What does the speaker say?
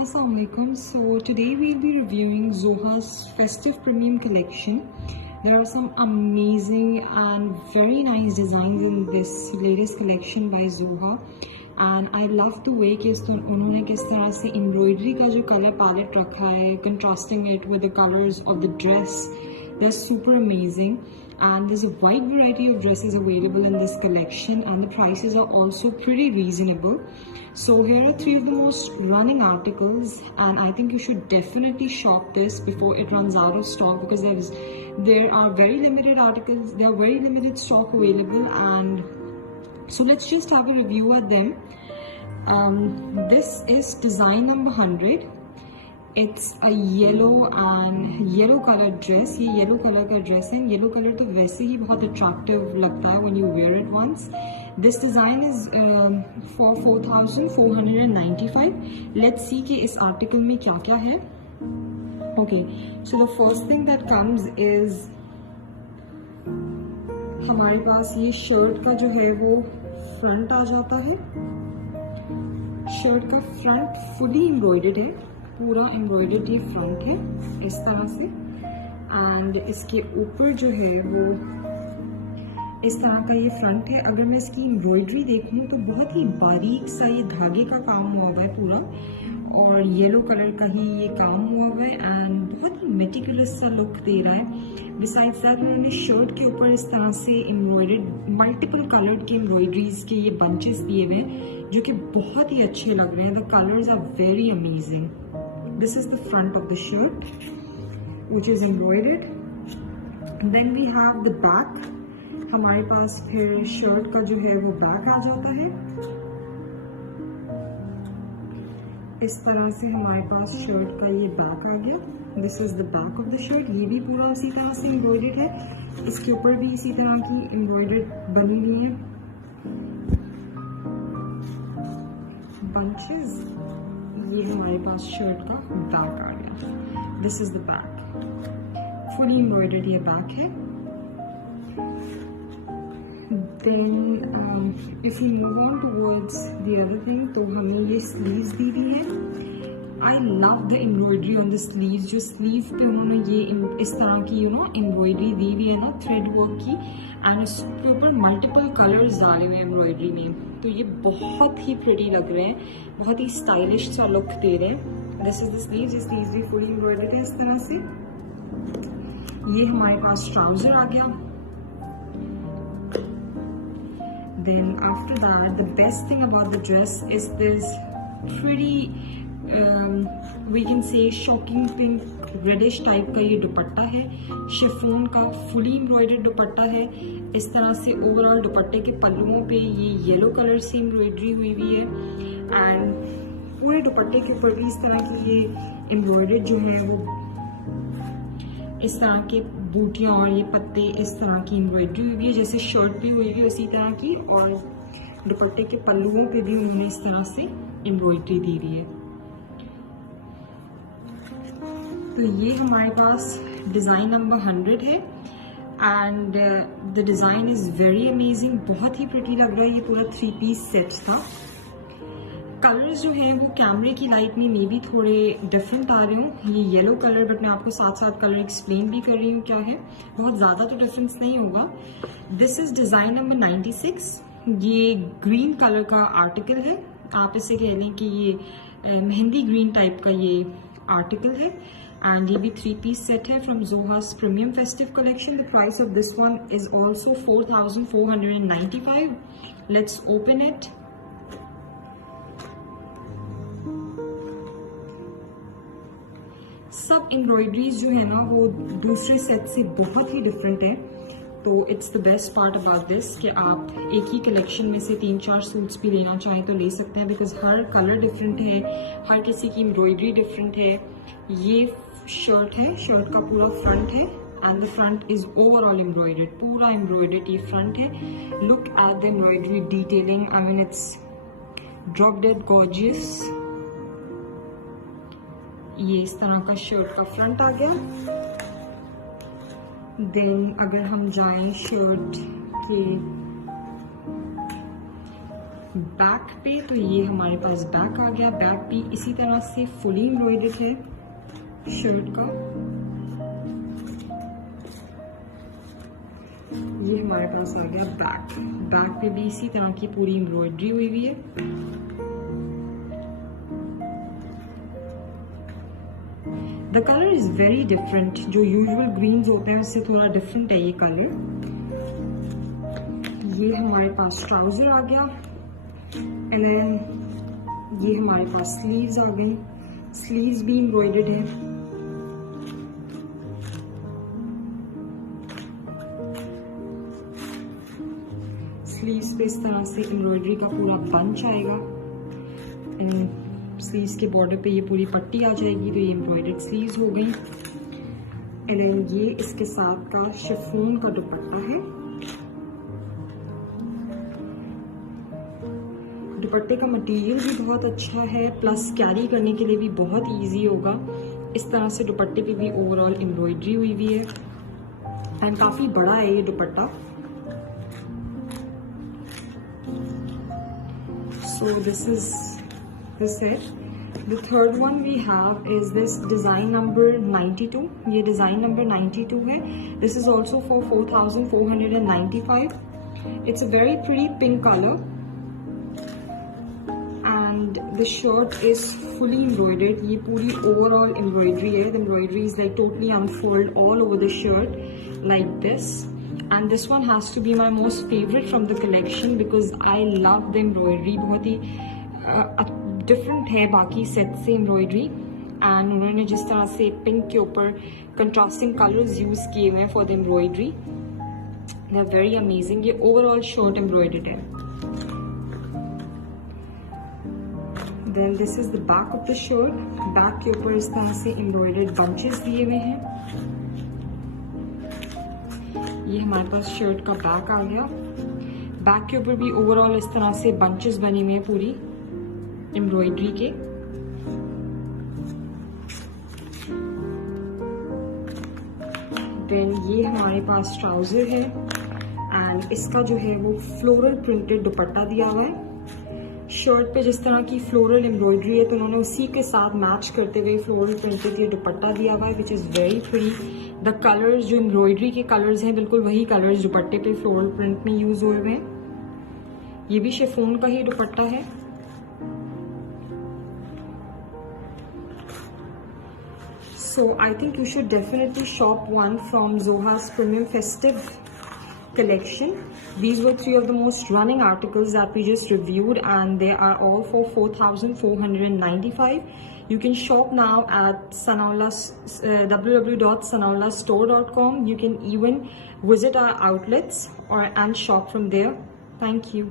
Assalamualaikum. So today we'll be reviewing Zoha's festive premium collection. There are some amazing and very nice designs in this latest collection by Zoha, and I love the way कि उन्होंने किस तरह से embroidery का जो color palette रखा है, contrasting it with the colors of the dress. They're super amazing, and there's a wide variety of dresses available in this collection, and the prices are also pretty reasonable. So here are 3 of the most running articles, and I think you should definitely shop this before it runs out of stock, because there are very limited articles, there are very limited stock available. And so let's just have a review at them. This is design number 100. It's a yellow colored dress. ये yellow color का dress है. Yellow color तो वैसे ही बहुत attractive लगता है when you wear it once. This design is for 4,495. Let's see कि इस article में क्या क्या है. Okay, so the first thing that comes is हमारे पास ये shirt का जो है वो front आ जाता है. Shirt का front fully embroidered है. पूरा एम्ब्रॉयडर्ड ये फ्रंट है इस तरह से, एंड इसके ऊपर जो है वो इस तरह का ये फ्रंट है. अगर मैं इसकी एम्ब्रॉयडरी देखूँ तो बहुत ही बारीक सा ये धागे का काम हुआ हुआ है पूरा, और येलो कलर का ही ये काम हुआ हुआ है, एंड बहुत ही मेटिकुलस सा लुक दे रहा है. बिसाइड्स दैट उन्होंने शर्ट के ऊपर इस तरह से एम्ब्रॉयडर्ड मल्टीपल कलर्ड के एम्ब्रॉयडरीज के ये बंचेस दिए हुए हैं जो कि बहुत ही अच्छे लग रहे हैं. The colours are very amazing. This is the front of the shirt, which is embroidered. Then we have the back. हमारे पास फिर शर्ट का जो है वो बैक आ जाता है. इस तरह से हमारे पास शर्ट का ये बैक आ गया. This is the back of the shirt. ये भी पूरा उसी तरह से embroidered है. इसके ऊपर भी इसी तरह की embroidered बनी हुई है bunches. ये हमारे पास शर्ट का बैक आ गया. This is the back. Fully embroidered ये बैक है. Then if you move on towards the other thing, तो हमें ये स्लीव्स दी हुई है. I love the embroidery on the sleeves. जो स्लीव पे उन्होंने ये इस तरह की एम्ब्रॉयडरी दी हुई है ना, थ्रेड वर्क की, एंड उसके ऊपर मल्टीपल कलर्स डाले हुए हैं एम्ब्रॉयडरी में. तो ये बहुत ही प्रिटी लग रहे हैं, बहुत ही स्टाइलिश सा लुक दे रहे हैं. This is the sleeves. ये स्लीव्स भी फुली एम्ब्रॉयडर्ड है इस तरह से. ये हमारे पास ट्राउजर आ गया. Then after that the best thing about the dress is this pretty we can say shocking pink reddish type का ये दुपट्टा है. शिफॉन का फुली एम्ब्रॉयडर्ड दुपट्टा है. इस तरह से ओवरऑल दुपट्टे के पल्लुओं पे ये येलो कलर से एम्ब्रॉयडरी हुई हुई है, एंड पूरे दुपट्टे के ऊपर भी इस तरह की ये एम्ब्रॉयडर्ड जो है वो इस तरह के बूटियां और ये पत्ते इस तरह की एम्ब्रॉयडरी हुई है, जैसे शर्ट भी हुई है उसी तरह की, और दुपट्टे के पल्लुओं पे भी उन्होंने इस तरह से एम्ब्रॉयडरी दी हुई है. तो ये हमारे पास डिज़ाइन नंबर 100 है, and the design is very amazing. बहुत ही प्रिटी लग रहा है. ये पूरा 3 पीस सेट था. कलर्स जो है वो कैमरे की लाइट में मे बी थोड़े डिफरेंट आ रहे हों. ये येलो कलर, बट मैं आपको साथ साथ कलर एक्सप्लेन भी कर रही हूँ क्या है. बहुत ज़्यादा तो डिफरेंस नहीं होगा. This is design number 96. ये ग्रीन कलर का आर्टिकल है. आप इसे कह लें कि ये मेहंदी ग्रीन टाइप का ये आर्टिकल है, एंड ये भी 3 पीस सेट है from Zoha's premium festive collection. The price of this one is also 4,495. Let's open it. सब एम्ब्रॉयडरीज जो है ना वो दूसरे सेट से बहुत ही डिफरेंट है. तो it's the best part about this कि आप एक ही कलेक्शन में से 3-4 सूट्स भी लेना चाहें तो ले सकते हैं, बिकॉज हर कलर डिफरेंट है, हर किसी की एम्ब्रॉयडरी डिफरेंट है. ये शर्ट है, शर्ट का पूरा फ्रंट है, and the front is overall embroidered. पूरा एम्ब्रॉयडर्ड ये फ्रंट है. Look at the embroidery detailing. I mean it's drop dead gorgeous. ये इस तरह का शर्ट का फ्रंट आ गया. देन अगर हम जाएं शर्ट के बैक पे तो ये हमारे पास बैक आ गया। बैक भी इसी तरह से फुली एम्ब्रॉयडर्ड है शर्ट का। ये हमारे पास आ गया बैक। बैक पे भी इसी तरह की पूरी एम्ब्रॉयडरी हुई हुई है। The colour is very different. जो यूजुअल ग्रीन्स होते हैं उससे थोड़ा डिफरेंट है ये कलर। ये हमारे पास ट्राउजर आ गया एंड देन ये हमारे पास स्लीव्स आ गई। स्लीव्स भी एम्ब्रॉयडर्ड है। स्लीव्स पे इस तरह से एम्ब्रॉयडरी का पूरा बंच आएगा। स्लीव्स के बॉर्डर पे ये पूरी पट्टी आ जाएगी, तो ये एम्ब्रॉयडर्ड स्लीव्स हो गई। एंड देन ये इसके साथ का शिफॉन का दुपट्टा है। दुपट्टे का मटेरियल भी बहुत अच्छा है, प्लस कैरी करने के लिए भी बहुत इजी होगा। इस तरह से दुपट्टे पे भी ओवरऑल एम्ब्रॉयडरी हुई हुई है एंड काफी बड़ा है ये दुपट्टा। So this is it. The third one we have is this design number 92. ये design number 92 है। This is also for 4,495. It's a very pretty pink color. And the shirt is fully embroidered. ये पूरी overall embroidery है। The embroidery is like totally unfold all over the shirt like this. And this one has to be my most favorite from the collection because I love the embroidery. बहुत ही different है बाकी set से embroidery. And उन्होंने जिस तरह से pink के ऊपर कंट्रास्टिंग कलर्स यूज किए हुए हैं for the embroidery, they are very amazing. ये ओवरऑल शर्ट एम्ब्रॉयडर्ड है। Then this is the back of the shirt. Back के ऊपर इस तरह से एम्ब्रॉयडर्ड बंचेस दिए हुए हैं। ये हमारे पास शर्ट का बैक आ गया। बैक के ऊपर भी ओवरऑल इस तरह से बंचेस बने हुए हैं पूरी एम्ब्रॉयडरी के। देन ये हमारे पास ट्राउजर है एंड इसका जो है वो फ्लोरल प्रिंटेड दुपट्टा दिया हुआ है। शर्ट पे जिस तरह की फ्लोरल एम्ब्रॉयडरी है तो उन्होंने उसी के साथ मैच करते हुए फ्लोरल प्रिंटेड ये दुपट्टा दिया हुआ है, which is very pretty. The colours जो एम्ब्रॉयडरी के कलर्स हैं बिल्कुल वही कलर्स दुपट्टे पे फ्लोरल प्रिंट में यूज हुए हुए हैं। ये भी शिफॉन का ही दुपट्टा है। So I think you should definitely shop one from Zoha's Premium Festive collection. These were 3 of the most running articles that we just reviewed and they are all for 4,495. You can shop now at www.sanaulastore.com. You can even visit our outlets and shop from there. Thank you.